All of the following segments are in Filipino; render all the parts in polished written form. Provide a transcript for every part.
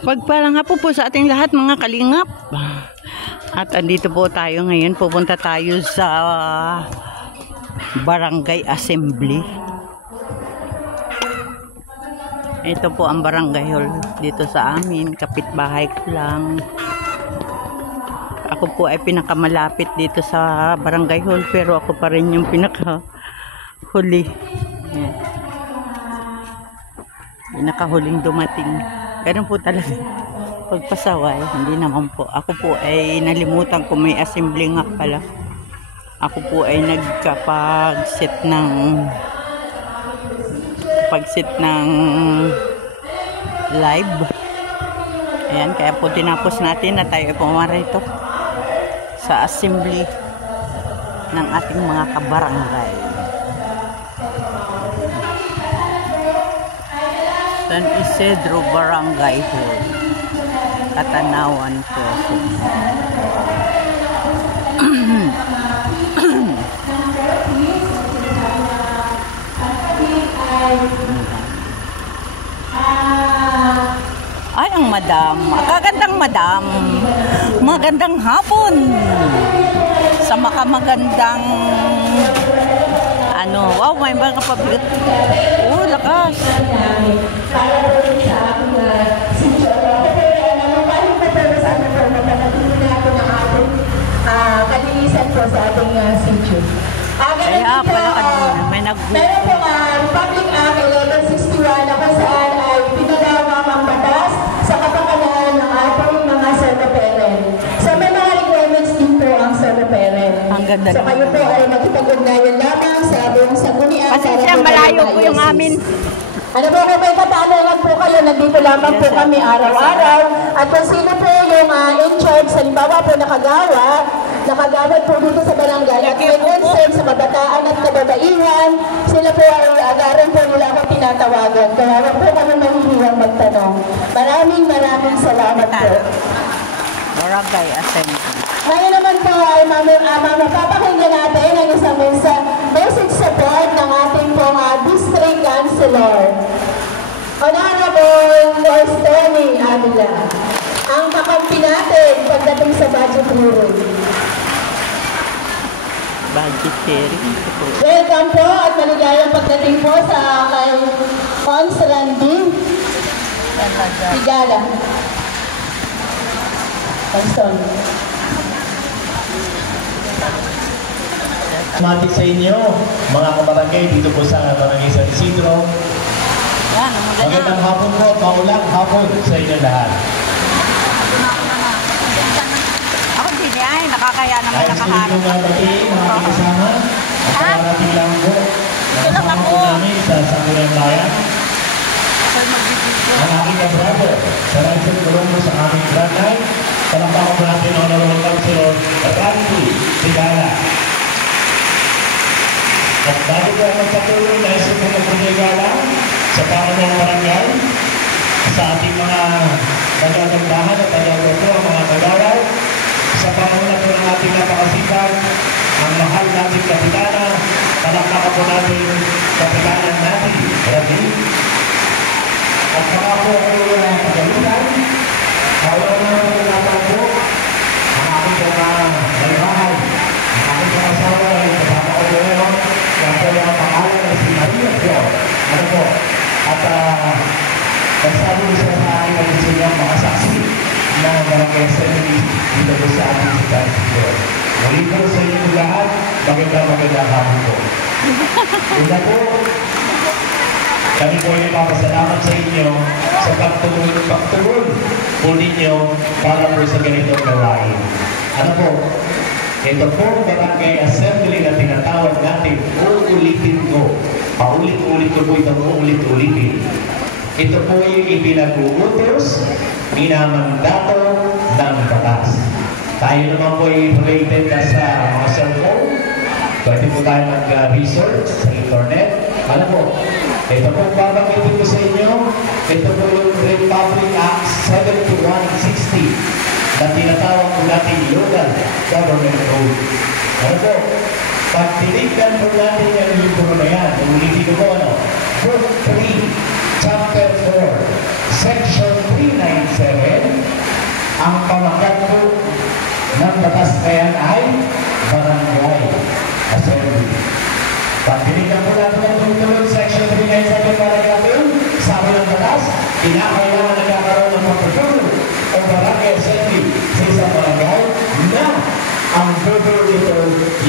Pagpalang hapon po sa ating lahat mga kalingap. At andito po tayo ngayon. Pupunta tayo sa Barangay Assembly. Ito po ang barangay hall dito sa amin. Kapitbahay ko lang. Ako po ay pinakamalapit dito sa barangay hall. Pero ako pa rin yung pinakahuli. Ayan. Pinakahuling dumating. Ganun po talaga. Pagpasaway, hindi naman po. Ako po ay nalimutan ko may assembly nga pala. Ako po ay nagkapag-sit ng live. Ayan, kaya po tinapos natin na tayo ay pumarito sa assembly ng ating mga kabarangay. San Isidro Barangay Hall, Katanawan po. Ay, ang madam. Kagandang madam. Magandang hapon. Sa makamagandang ano, wow, may mga kapabigat. Oh, lakas. Kalinisan po sa ating sitio. Kaya pala kanina, may meron po Republic Act 1161 na kung saan ay pinagawang ang batas sa kapakanan ng ating mga servaperen. So may mga requirements din po ang servaperen. Ang ganda. So kayo po ay magkipag-ugnayan lamang sa buong sanggunian. Kasi siya malayo po yung amin. Ano po kung may katanungan po kayo, nandito lamang po kami araw-araw. At kung sino po yung in charge, halimbawa po nakagawad po dito sa barangay at may concern sa kabataan at kababaihan, sila po ay agaran po nila akong tinatawagan. Kaya wag po kami mahihiyang magtanong. Maraming salamat po. Barangay Assembly. Ngayon naman po ay mapapakinggan natin ang isang message support ng ating pong District Councilor. Honorable Norsteni Avila, ang kakampi natin pagdating sa budget hearing. Budget hearing. Welcome po at maligayang pagdating po sa kay Cons Randy Higala. Conston. Matik sa inyo, mga kabarangay dito po sa Barangay San Isidro. Magandang hapon po, paulang hapon sa inyo lahat. Ako din ay nakakaya naman nakaharap. Gusto ko batiin mga kasama at nakarating lang po. Nakasama po namin sa Sangguniang Bayan. Ang aking ka-brother, sa Rancho Colombo sa aming barangay. Palakpakan po natin ang Honorable Councilor Randy Higala. At bago po ang magpatuloy na isang pagpapagigala sa pangunang barangay, sa ating mga nagagandahan at tagagawa po ang mga tagaraw, sa panguna po ng ating napakasipag, ang mahal natin kapitana, palakpakan po natin kapitanan natin, Randy. At mga po kayo pagalutan, kawalan na po natin po, ang aking mga nalimahan, ang aking kasawa ay kasama ko ngayon, ang po yung pangalan ay si Maria po. Ano po? At nagsabi ko siya sa aking pag-isinyang mga saksi na Barangay Assembly dito po sa ating sitwasyon po. Muli po sa inyo lahat, magandang hapon po. Una po, kami po ay napapasalamat sa inyo sa pagtugon po ninyo para po sa ganitong gawain. Ano po? Ito po Barangay Assembly na tinatawag natin, uulitin ko. Paulit-ulit ko po itong uulit-ulitin. Ito po yung ipinag-uutos, minamandato ng batas. Tayo naman po ay related na sa mga cellphone. Pwede po tayo mag-research sa internet. Ano po? Ito po babagitin ko sa inyo. Ito po yung Republic Act 7160 na tinatawag po natin Local Government Code. Ano po? Pag tinignan po natin yung libro na yan, ulitin ko po ano? Book 3, Chapter 4, Section 397. Pagpilitan po natin ang tumutuloy Section 397 paragraph 1, sabi ng batas, kinakailangan nagkakaroon ng pagtutulong o barangay assembly sa isang barangay na ang bubur nito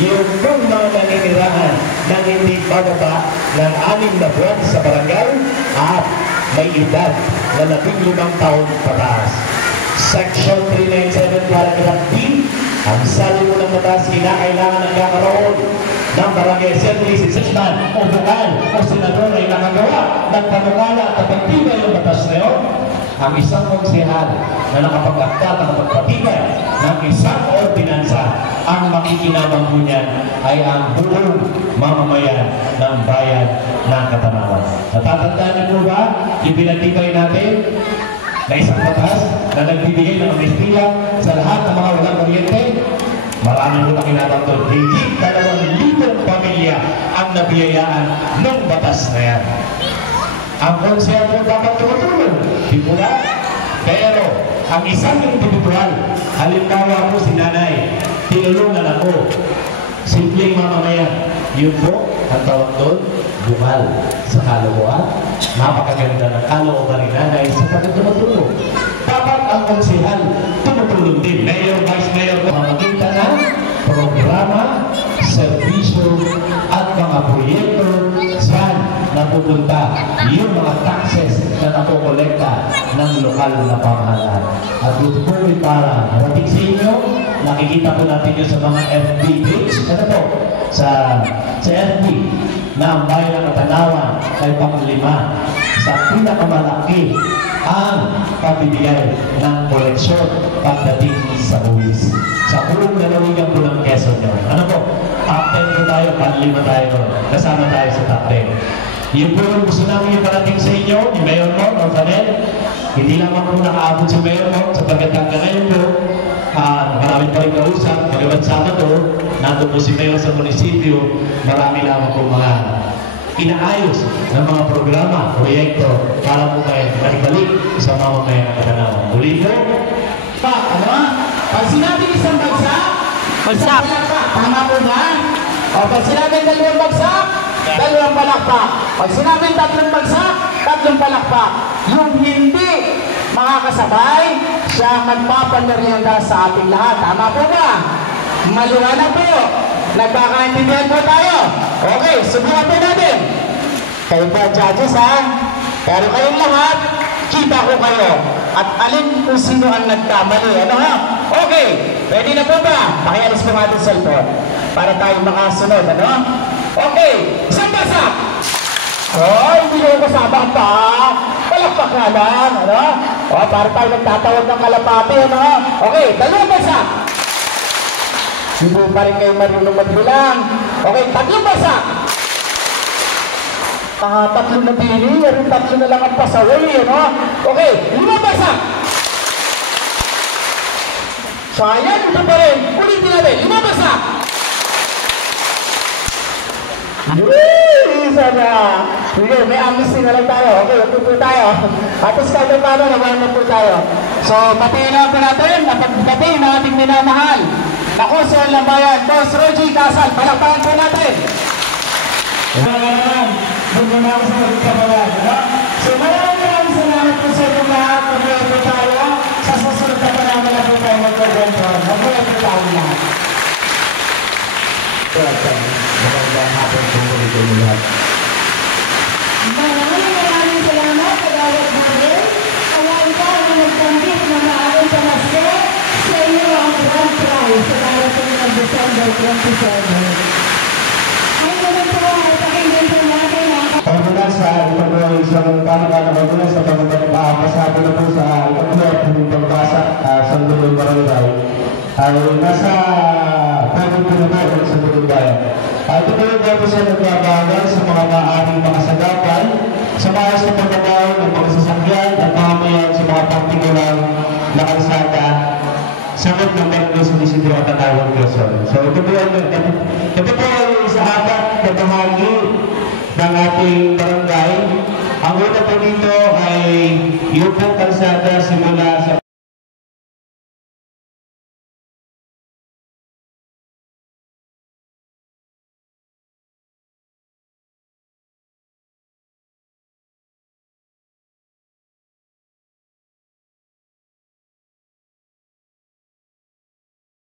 yung kung mga naninirahan ng hindi bababa ng 6 na buwan sa barangay at may edad na 15 taon pataas. Section 397 paragraph D, ang sabi mo ng batas, kinakailangan nagkakaroon ng barangay assembly si sesman o bukal o senador ay nakagawa ng panukala at pagtibay ng batas na yun. Ang isang konsehal na nakapag-akta at nakapagpatibay ng isang ordinansa, ang makikinabang po niyan ay ang buong mamamayan ng bayan ng Katanawan. Natatandaan niyo po ba yung pinatibay natin na isang batas na nagbibigay ng amnestiya sa lahat ng mga walang kuryente? Maraming po nakinabang doon. Higit 2,000 pamilya ang nabiyayaan ng batas na yan. Ang konsehal mo dapat tumutulong. Di po na? Pero, ang isang individual, halimbawa po si nanay, tinulungan ako, simpleng mamamayan, yun po, ang tawag doon, bukal sa kalooban. Napakaganda ng kalooban ni nanay sa pagkatulong. Dapat ang konsehal tumutulong din. Mayor, vice mayor, makakita na programa, servisyo, at mga proyekto saan napupunta yung mga taxes na nakokolekta ng lokal na pamahalaan. At ito po ay para marating sa inyo, nakikita po natin yun sa mga FB page. Ito po, sa FB na ang bayan ng Katanawan ay panglima sa pinakamalaki ang pabibigay ng koleksyon pagdating sa buwis. Sa buong lalawigan po ng Quezon nyo. Ano po? Top 10 po tayo, panlima tayo. Kasama tayo sa top 10. Yung po yung gusto namin yung parating sa inyo, yung Mayor Mo, Orfanel. Hindi lamang po nakaabot si Mayor Mo sa pagkatangga ngayon po. Marami pa rin kausap, magawad Sabado, nandun po si Mayor sa munisipyo, marami lamang po mga inaayos ng mga programa, proyekto, para po kayo maibalik sa mamamayan ng Katanawan. Muli po, Pag sinabing isang bagsak, Bagsak. tama po ba? O pag sinabing 2 bagsak, 2 palakpak. Pag sinabing 3 bagsak, 3 palakpak. Yung hindi makakasabay, siya magpapamerienda sa ating lahat. Tama po ba? Maliwanag po. Nagkakaintindihan po tayo. Okay, subukan po natin. Kayo po judges ha. Pero kayong lahat, kita ko kayo. At alin kung sino ang nagkamali. Ano ha? Okay, ready na po ba? Pakialis po natin cellphone para tayo makasunod. Ano? Okay, isang bagsak. Oh, hindi ko kasama pa. Palakpak na lang. Ano? O, para tayo nagtatawag ng kalapati. Ano? Okay, 2 bagsak. Hindi pa rin kayo marunong magbilang. Okay, 3 bagsak. 3 na bili, 3 na lang ang pasaway, no? Okay, 5 bagsak. Sayang, ito pa rin. Ulitin natin, 5 bagsak. Isa na. Sige, may amnesty na lang tayo. Okay, upo po tayo. At kahit paano, naman po tayo. So, batiin na po natin, napagbatiin na ating minamahal. Ako, si Alang Bayan, Boss Rogie Casal, palakpakan po natin. Magmana ako sa magkabalan. So maraming salamat po sa inyo lahat. Magmula po tayo. Sa susunod na panahon na po tayo magkakwento. Magmula po tayo lahat. Magandang hapon po ulit yung lahat. Maraming salamat sa bawat bagay. Alam ko na nagtambit na maaaring pamasko sa inyo ang grand prize sa darating ng December 27. Ay, naman po, ay pakinggan po natin ang Pagbukas sa isang kanang-kanang pagbukas sa pagpapasado na po sa ikatulad ng pagbasa sa Lulong Barangay ay nasa pagod po na po sa Lulong Bayan. Ito po yung po siya nagbabagal sa mga maaaring makasagapan sa maayos na pagbabaw ng pagsasakyan at mamamayan sa mga partikulang na kalsada sagot ng Barangay sa Munisipyo at Katanawan, Quezon. So ito po ay isa apat na bahagi ng ating barangay. Ang una po dito ay yung pong kalsada